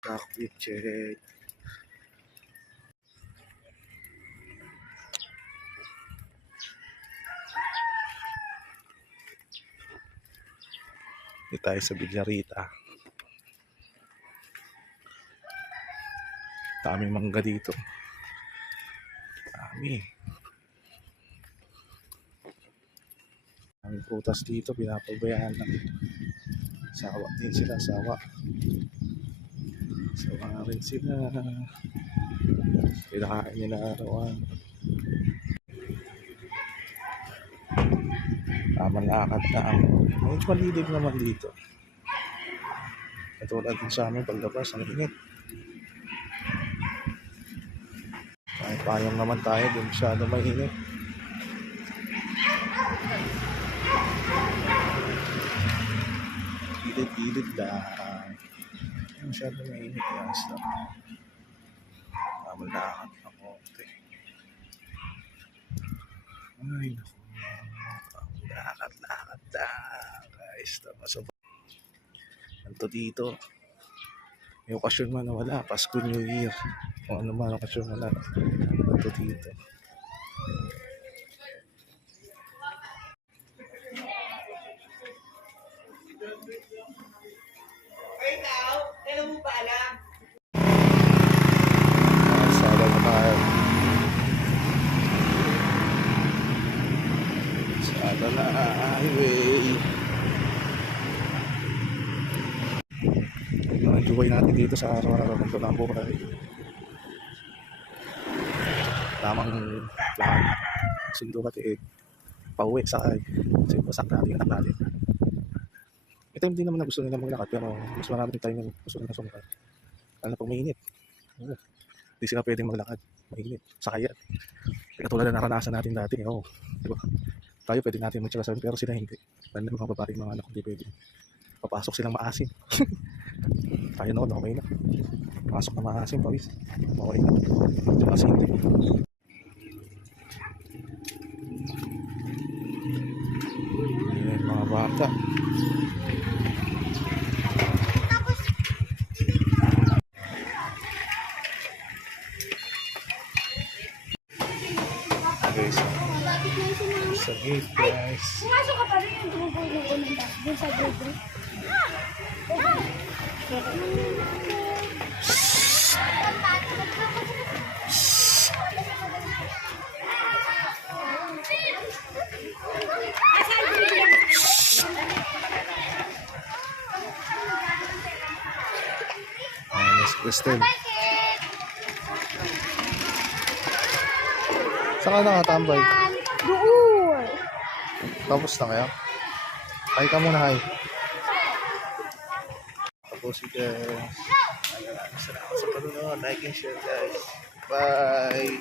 Cockpit check. Dito tayo sa Villarita. Daming mangga dito. Daming prutas dito, pinapabayaan lang. Sawa din sila, sawa. Sawa rin sila. Pinakain nila arawan. Tamang lakad na ang medyo malilig naman dito. Katulad din sa amin paglabas, ang init. Kahit payong naman tayo, din masyado mainit. Gilid-gilid lang. Masyado mainit lang sa malakad na konti. Ay naku, lakad-lakad lang guys. Tapos anto dito, may okasyon man na wala, Pasko, New Year, kung ano man okasyon wala, anto dito. Kailan mo pa alam? Sala na tayo. Sala na highway. Enjoy natin dito sa araw-araw ng Tunabuhay. Tamang lakad. Sundo ka pauwi sa pasak natin, anak natin. Ito hindi naman na gusto nila maglakad, pero mas marami tayo na gusto nila sumakay. Lalo pag mainit. Hindi sila pwedeng maglakad. Mainit. Sakay yan. Katulad na naranasan natin dati. Diba? Tayo pwede natin magtsagasan, pero sila hindi. Lalo na mga babaeng mga anak, hindi pwede. Papasok silang maasim. Tayo noon, okay na. Pasok na maasim, pawis. Okay na. Tsaka hindi. Ayan, mga bata. Guys, sa gate guys. Pumasok ka pa rin yung dumugulong ko ng dun sa bedroom. Miss Cristel. Saan ka nakatambay? Doon! Tapos na kaya? Hi ka muna, hi. Tapos si guys. Salamat sa panonood. Like and share guys. Bye!